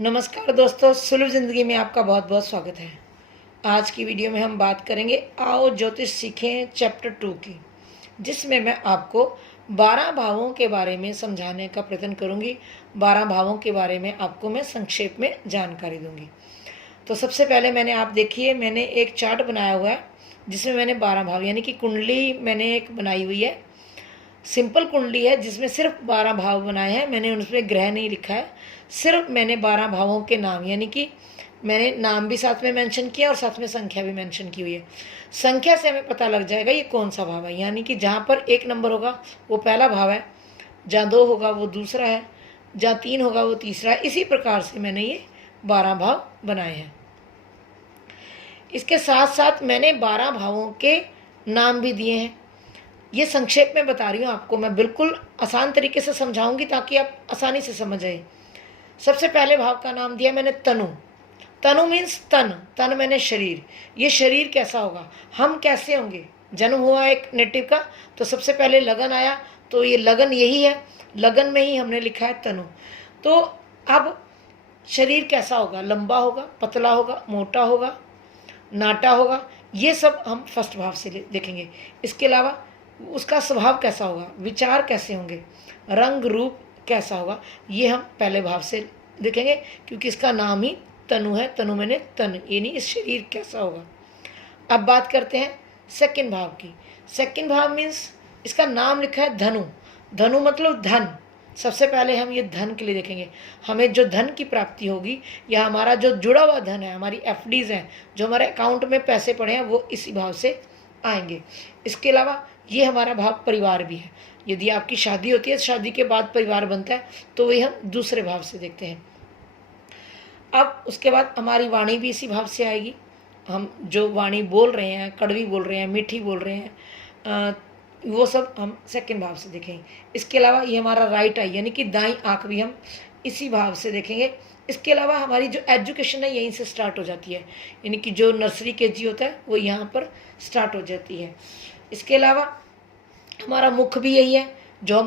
नमस्कार दोस्तों, सुलभ ज़िंदगी में आपका बहुत बहुत स्वागत है। आज की वीडियो में हम बात करेंगे आओ ज्योतिष सीखें चैप्टर 2 की, जिसमें मैं आपको 12 भावों के बारे में समझाने का प्रयत्न करूंगी। 12 भावों के बारे में आपको मैं संक्षेप में जानकारी दूंगी। तो सबसे पहले आप देखिए, मैंने एक चार्ट बनाया हुआ है जिसमें मैंने 12 भाव यानी कि कुंडली मैंने एक बनाई हुई है। सिंपल कुंडली है जिसमें सिर्फ 12 भाव बनाए हैं। मैंने उसमें ग्रह नहीं लिखा है, सिर्फ मैंने 12 भावों के नाम यानी कि मैंने नाम भी साथ में मेंशन किया और साथ में संख्या भी मेंशन की हुई है। संख्या से हमें पता लग जाएगा ये कौन सा भाव है, यानी कि जहाँ पर 1 नंबर होगा वो पहला भाव है, जहाँ 2 होगा वो दूसरा है, जहाँ 3 होगा वो तीसरा है। इसी प्रकार से मैंने ये 12 भाव बनाए हैं। इसके साथ साथ मैंने 12 भावों के नाम भी दिए हैं। ये संक्षेप में बता रही हूँ आपको, मैं बिल्कुल आसान तरीके से समझाऊंगी ताकि आप आसानी से समझ जाए। सबसे पहले भाव का नाम दिया मैंने तनु। तनु मीन्स तन, तन मैंने शरीर। ये शरीर कैसा होगा, हम कैसे होंगे। जन्म हुआ एक नेटिव का, तो सबसे पहले लगन आया, तो ये लगन यही है, लगन में ही हमने लिखा है तनु। तो अब शरीर कैसा होगा, लंबा होगा, पतला होगा, मोटा होगा, नाटा होगा, ये सब हम फर्स्ट भाव से देखेंगे। इसके अलावा उसका स्वभाव कैसा होगा, विचार कैसे होंगे, रंग रूप कैसा होगा, ये हम पहले भाव से देखेंगे, क्योंकि इसका नाम ही तनु है। तनु मैंने तन, यानी इस शरीर कैसा होगा। अब बात करते हैं सेकंड भाव की। सेकंड भाव मीन्स इसका नाम लिखा है धनु। धनु मतलब धन। सबसे पहले हम ये धन के लिए देखेंगे, हमें जो धन की प्राप्ति होगी या हमारा जो जुड़ा हुआ धन है, हमारी एफडीज हैं, जो हमारे अकाउंट में पैसे पड़े हैं, वो इसी भाव से आएंगे। इसके अलावा ये हमारा भाव परिवार भी है। यदि आपकी शादी होती है, शादी के बाद परिवार बनता है, तो वही हम दूसरे भाव से देखते हैं। अब उसके बाद हमारी वाणी भी इसी भाव से आएगी। हम जो वाणी बोल रहे हैं, कड़वी बोल रहे हैं, मीठी बोल रहे हैं, वो सब हम सेकंड भाव से देखेंगे। इसके अलावा ये हमारा राइट आई यानी कि दाईं आँख भी हम इसी भाव से देखेंगे। इसके अलावा हमारी जो एजुकेशन है यहीं से स्टार्ट हो जाती है, यानी कि जो नर्सरी केजी होता है वो यहाँ पर स्टार्ट हो जाती है। इसके अलावा हमारा मुख भी यही है, जो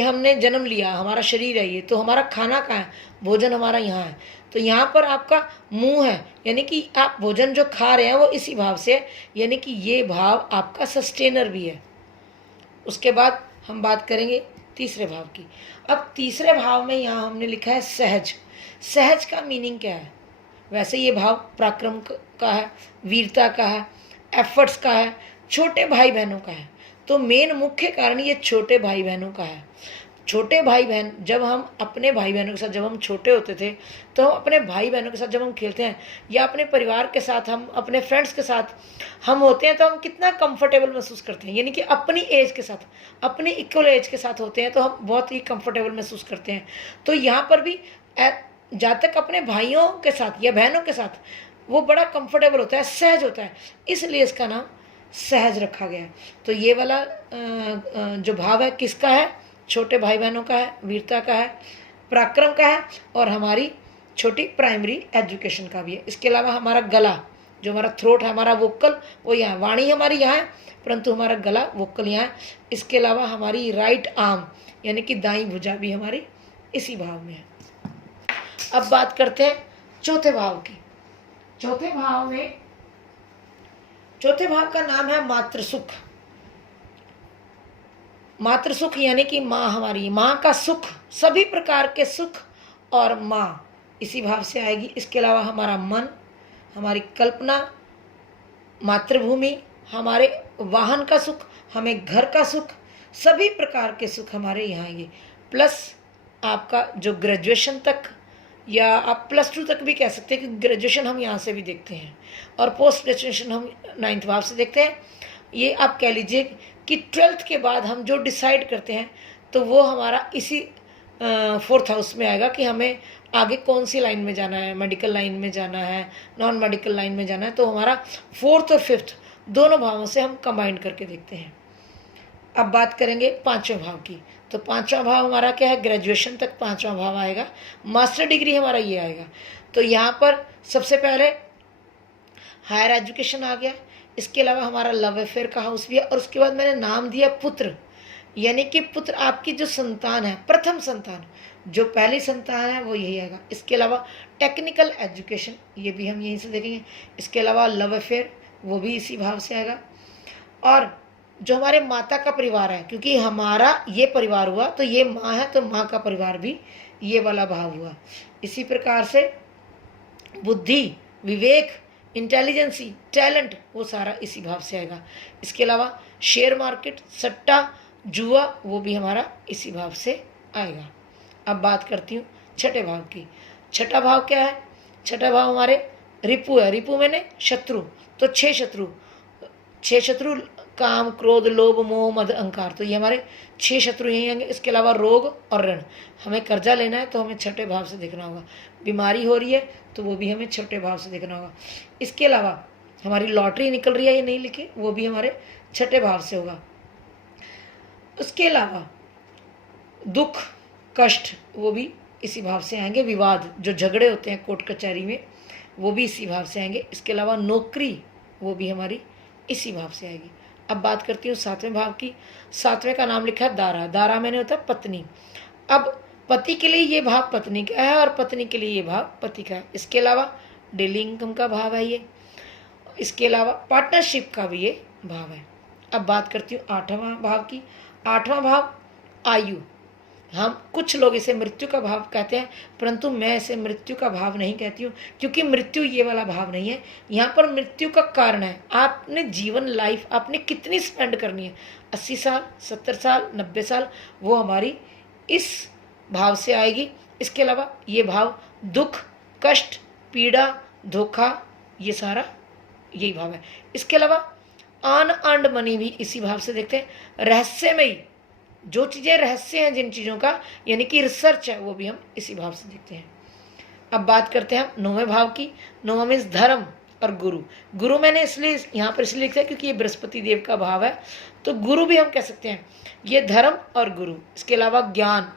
हमने जन्म लिया, हमारा शरीर है ये, तो हमारा खाना कहाँ है, भोजन हमारा यहाँ है, तो यहाँ पर आपका मुंह है, यानी कि आप भोजन जो खा रहे हैं वो इसी भाव से है, यानी कि ये भाव आपका सस्टेनर भी है। उसके बाद हम बात करेंगे तीसरे भाव की। अब तीसरे भाव में यहाँ हमने लिखा है सहज। सहज का मीनिंग क्या है, वैसे ये भाव पराक्रम का है, वीरता का है, एफर्ट्स का है, छोटे भाई बहनों का है। तो मेन मुख्य कारण ये छोटे भाई बहनों का है। छोटे भाई बहन, जब हम अपने भाई बहनों के साथ, जब हम छोटे होते थे, तो हम अपने भाई बहनों के साथ जब हम खेलते हैं, या अपने परिवार के साथ, हम अपने फ्रेंड्स के साथ हम होते हैं, तो हम कितना कंफर्टेबल महसूस करते हैं। यानी कि अपनी एज के साथ, अपनी इक्वल एज के साथ होते हैं, तो हम बहुत ही कंफर्टेबल महसूस करते हैं। तो यहाँ पर भी जहाँ तक अपने भाइयों के साथ या बहनों के साथ वो बड़ा कंफर्टेबल होता है, सहज होता है, इसलिए इसका नाम सहज रखा गया है। तो ये वाला जो भाव है किसका है, छोटे भाई बहनों का है, वीरता का है, पराक्रम का है, और हमारी छोटी प्राइमरी एजुकेशन का भी है। इसके अलावा हमारा गला, जो हमारा थ्रोट है, हमारा वोकल, वो यहाँ, वाणी हमारी यहाँ है, परंतु हमारा गला वोकल यहाँ है। इसके अलावा हमारी राइट आर्म यानी कि दाईं भुजा भी हमारी इसी भाव में है। अब बात करते हैं चौथे भाव की। चौथे भाव का नाम है मातृसुख। मातृसुख यानी कि माँ, हमारी माँ का सुख, सभी प्रकार के सुख और माँ इसी भाव से आएगी। इसके अलावा हमारा मन, हमारी कल्पना, मातृभूमि, हमारे वाहन का सुख, हमें घर का सुख, सभी प्रकार के सुख हमारे यहाँ आएंगे। प्लस आपका जो ग्रेजुएशन तक, या आप +2 तक भी कह सकते हैं कि ग्रेजुएशन हम यहाँ से भी देखते हैं, और पोस्ट ग्रेजुएशन हम 9th भाव से देखते हैं। ये आप कह लीजिए कि 12th के बाद हम जो डिसाइड करते हैं, तो वो हमारा इसी 4th हाउस में आएगा कि हमें आगे कौन सी लाइन में जाना है, मेडिकल लाइन में जाना है, नॉन मेडिकल लाइन में जाना है। तो हमारा 4th और 5th दोनों भावों से हम कंबाइंड करके देखते हैं। अब बात करेंगे 5वें भाव की। तो 5वां भाव हमारा क्या है, ग्रेजुएशन तक 5वां भाव आएगा, मास्टर डिग्री हमारा ये आएगा। तो यहाँ पर सबसे पहले हायर एजुकेशन आ गया। इसके अलावा हमारा लव अफेयर का हाउस भी है, और उसके बाद मैंने नाम दिया पुत्र, यानी कि पुत्र, आपकी जो संतान है, प्रथम संतान, जो पहली संतान है वो यही आएगा। इसके अलावा टेक्निकल एजुकेशन, ये भी हम यहीं से देखेंगे। इसके अलावा लव अफेयर, वो भी इसी भाव से आएगा। और जो हमारे माता का परिवार है, क्योंकि हमारा ये परिवार हुआ तो ये माँ है, तो माँ का परिवार भी ये वाला भाव हुआ। इसी प्रकार से बुद्धि, विवेक, इंटेलिजेंसी, टैलेंट, वो सारा इसी भाव से आएगा। इसके अलावा शेयर मार्केट, सट्टा, जुआ, वो भी हमारा इसी भाव से आएगा। अब बात करती हूँ छठे भाव की। छठा भाव क्या है? छठा भाव हमारे रिपु है। रिपु मैंने शत्रु, तो छह शत्रु काम, क्रोध, लोभ, मोह, मद, अहंकार, तो ये हमारे 6 शत्रु यहीं आएंगे। इसके अलावा रोग और ऋण, हमें कर्जा लेना है तो हमें छठे भाव से देखना होगा। बीमारी हो रही है तो वो भी हमें छठे भाव से देखना होगा। इसके अलावा हमारी लॉटरी निकल रही है, ये नहीं लिखे, वो भी हमारे छठे भाव से होगा। उसके अलावा दुख, कष्ट, वो भी इसी भाव से आएंगे। विवाद, जो झगड़े होते हैं कोर्ट कचहरी में, वो भी इसी भाव से आएंगे। इसके अलावा नौकरी, वो भी हमारी इसी भाव से आएगी। अब बात करती हूँ सातवें भाव की। सातवें का नाम लिखा है दारा। दारा मैंने होता है पत्नी। अब पति के लिए ये भाव पत्नी का है और पत्नी के लिए ये भाव पति का है। इसके अलावा डेली इनकम का भाव है ये। इसके अलावा पार्टनरशिप का भी ये भाव है। अब बात करती हूँ आठवां भाव की। आठवां भाव आयु। हम कुछ लोग इसे मृत्यु का भाव कहते हैं, परंतु मैं इसे मृत्यु का भाव नहीं कहती हूँ, क्योंकि मृत्यु ये वाला भाव नहीं है। यहाँ पर मृत्यु का कारण है आपने जीवन, लाइफ आपने कितनी स्पेंड करनी है, 80 साल, 70 साल, 90 साल, वो हमारी इस भाव से आएगी। इसके अलावा ये भाव दुख, कष्ट, पीड़ा, धोखा, ये सारा यही भाव है। इसके अलावा अनअर्न्ड मनी भी इसी भाव से देखते हैं। रहस्यमयी, जो चीज़ें रहस्य हैं जिन चीज़ों का, यानी कि रिसर्च है, वो भी हम इसी भाव से देखते हैं। अब बात करते हैं हम नौवें भाव की। नौवां मीन्स धर्म और गुरु। गुरु मैंने इसलिए यहाँ पर इसलिए लिखा है क्योंकि ये बृहस्पति देव का भाव है, तो गुरु भी हम कह सकते हैं। ये धर्म और गुरु। इसके अलावा ज्ञान,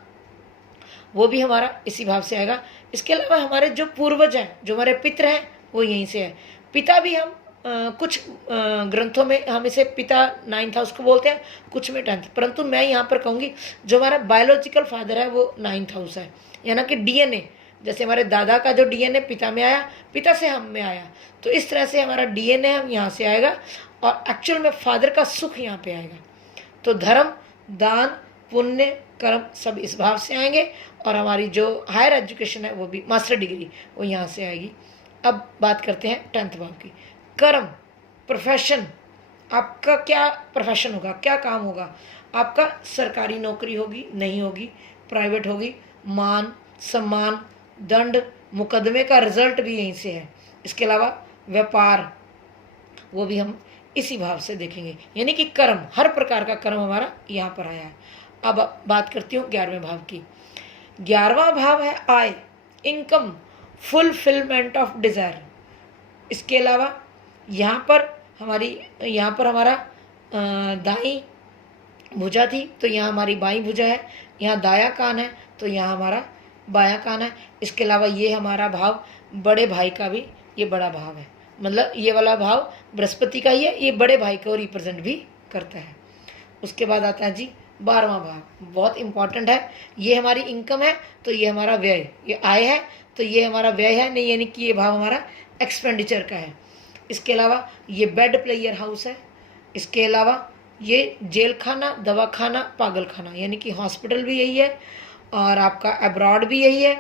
वो भी हमारा इसी भाव से आएगा। इसके अलावा हमारे जो पूर्वज हैं, जो हमारे पितर हैं, वो यहीं से है। पिता भी हम कुछ ग्रंथों में हम इसे पिता 9th हाउस को बोलते हैं, कुछ में 10th, परंतु मैं यहाँ पर कहूँगी जो हमारा बायोलॉजिकल फादर है वो 9th हाउस है। यानी कि डीएनए, जैसे हमारे दादा का जो डीएनए पिता में आया, पिता से हम में आया, तो इस तरह से हमारा डीएनए हम यहाँ से आएगा और एक्चुअल में फादर का सुख यहाँ पे आएगा। तो धर्म, दान, पुण्य, कर्म सब इस भाव से आएंगे और हमारी जो हायर एजुकेशन है वो भी मास्टर डिग्री वो यहाँ से आएगी। अब बात करते हैं 10th भाव की। कर्म, प्रोफेशन, आपका क्या प्रोफेशन होगा, क्या काम होगा। आपका सरकारी नौकरी होगी, नहीं होगी, प्राइवेट होगी, मान सम्मान, दंड, मुकदमे का रिजल्ट भी यहीं से है। इसके अलावा व्यापार, वो भी हम इसी भाव से देखेंगे। यानी कि कर्म, हर प्रकार का कर्म हमारा यहाँ पर आया है। अब बात करती हूँ 11वें भाव की। 11वां भाव है आय, इनकम, फुलफिलमेंट ऑफ डिज़ायर। इसके अलावा यहाँ पर हमारा दाईं भुजा थी, तो यहाँ हमारी बाईं भुजा है। यहाँ दाया कान है, तो यहाँ हमारा बायां कान है। इसके अलावा ये हमारा भाव बड़े भाई का भी ये बड़ा भाव है, मतलब ये वाला भाव बृहस्पति का ही है, ये बड़े भाई को रिप्रेजेंट भी करता है। उसके बाद आता है जी 12वां भाव, बहुत इंपॉर्टेंट है। ये हमारी इनकम है, तो ये हमारा व्यय, ये आय है तो ये हमारा व्यय है, नहीं यानी कि ये भाव हमारा एक्सपेंडिचर का है। इसके अलावा ये बेड प्लेयर हाउस है। इसके अलावा ये जेल खाना, दवा खाना, पागल खाना, यानी कि हॉस्पिटल भी यही है और आपका अब्रॉड भी यही है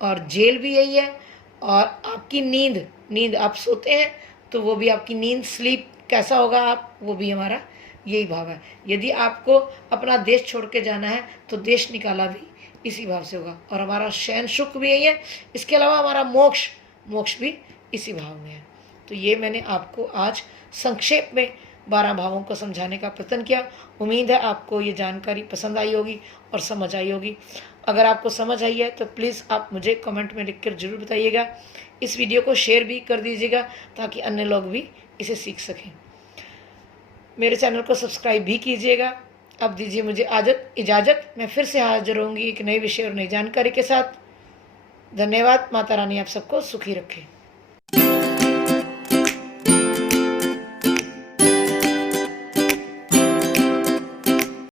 और जेल भी यही है। और आपकी नींद आप सोते हैं तो वो भी आपकी नींद, स्लीप कैसा होगा आप, वो भी हमारा यही भाव है। यदि आपको अपना देश छोड़ के जाना है तो देश निकाला भी इसी भाव से होगा। और हमारा शयन सुख भी यही है। इसके अलावा हमारा मोक्ष भी इसी भाव में है। तो ये मैंने आपको आज संक्षेप में 12 भावों को समझाने का प्रयत्न किया। उम्मीद है आपको ये जानकारी पसंद आई होगी और समझ आई होगी। अगर आपको समझ आई है तो प्लीज़ आप मुझे कमेंट में लिखकर ज़रूर बताइएगा। इस वीडियो को शेयर भी कर दीजिएगा ताकि अन्य लोग भी इसे सीख सकें। मेरे चैनल को सब्सक्राइब भी कीजिएगा। अब दीजिए मुझे इजाज़त। मैं फिर से हाजिर होंगी एक नए विषय और नई जानकारी के साथ। धन्यवाद। माता रानी आप सबको सुखी रखे।